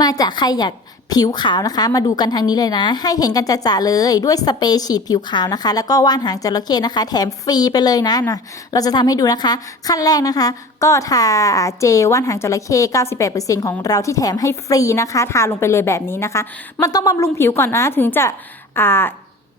มาจากใครอยากผิวขาวนะคะ มาดูกันทางนี้เลยนะ ให้เห็นกันจะๆเลยด้วยสเปรย์ฉีดผิวขาวนะคะ แล้วก็ว่านหางจระเข้นะคะ แถมฟรีไปเลยนะนะเราจะทำให้ดูนะคะ ขั้นแรกนะคะ ก็ทาเจลว่านหางจระเข้98%ของเราที่แถมให้ฟรีนะคะ ทาลงไปเลยแบบนี้นะคะ มันต้องบำรุงผิวก่อนนะถึงจะอ่า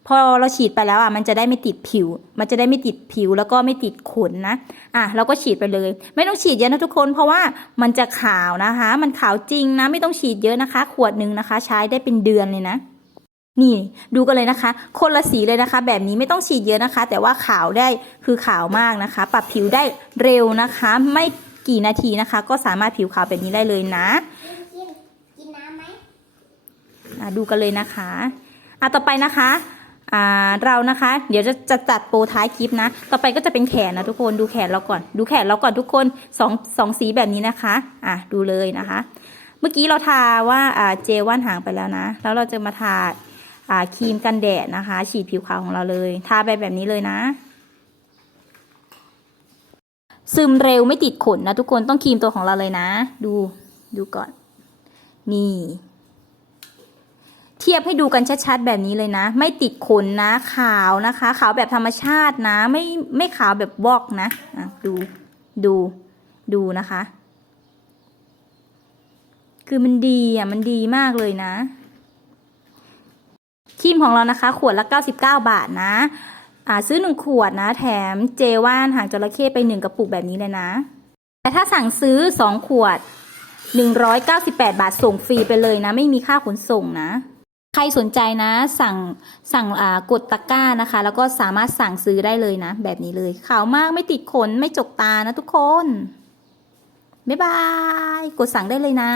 พอเราฉีดไปแล้วอะมันจะได้ไม่ติดผิว มันจะได้ไม่ติดผิวแล้วก็ไม่ติดขนนะอะเราก็ฉีดไปเลย ไม่ต้องฉีดเยอะนะทุกคน เพราะว่ามันจะขาวนะคะ มันขาวจริงนะ ไม่ต้องฉีดเยอะนะคะ ขวดหนึ่งนะคะ ใช้ได้เป็นเดือนเลยนะ นี่ดูกันเลยนะคะ คนละสีเลยนะคะ แบบนี้ไม่ต้องฉีดเยอะนะคะ แต่ว่าขาวได้คือขาวมากนะคะ ปรับผิวได้เร็วนะคะ ไม่กี่นาทีนะคะ ก็สามารถผิวขาวแบบนี้ได้เลยนะกินกินน้ำไหมอะดูกันเลยนะคะอะต่อไปนะคะอ่า เรานะคะ เดี๋ยวจะจะจัดโปรท้ายคลิปนะ ต่อไปก็จะเป็นแขนนะทุกคนดูแขนเราก่อน ดูแขนเราก่อนทุกคนสองสองสีแบบนี้นะคะ อะดูเลยนะคะ เมื่อกี้เราทาว่าอ่าเจลว่านหางไปแล้วนะ แล้วเราจะมาทาอ่าครีมกันแดดนะคะ ฉีดผิวขาวของเราเลย ทาไปแบบนี้เลยนะ ซึมเร็วไม่ติดขนนะทุกคนต้องครีมตัวของเราเลยนะ ดูดูก่อน นี่ เทียบให้ดูกันชัดๆแบบนี้เลยนะ ไม่ติดขนนะ ขาวนะคะ ขาวแบบธรรมชาตินะ ไม่ไม่ขาวแบบวอกนะอะดูดูดูนะคะ คือมันดีอะมันดีมากเลยนะครีมของเรานะคะ ขวดละ 99 บาทนะอ่าซื้อหนึ่งขวดนะ แถมเจว่านหางจระเข้ไปหนึ่งกระปุกแบบนี้เลยนะ แต่ถ้าสั่งซื้อสองขวด 198 บาทส่งฟรีไปเลยนะ ไม่มีค่าขนส่งนะ ใครสนใจนะสั่งสั่งอ่ากดตะกร้านะคะ แล้วก็สามารถสั่งซื้อได้เลยนะ แบบนี้เลยขาวมากไม่ติดขนไม่จกตานะทุกคน บ๊ายบาย กดสั่งได้เลยนะ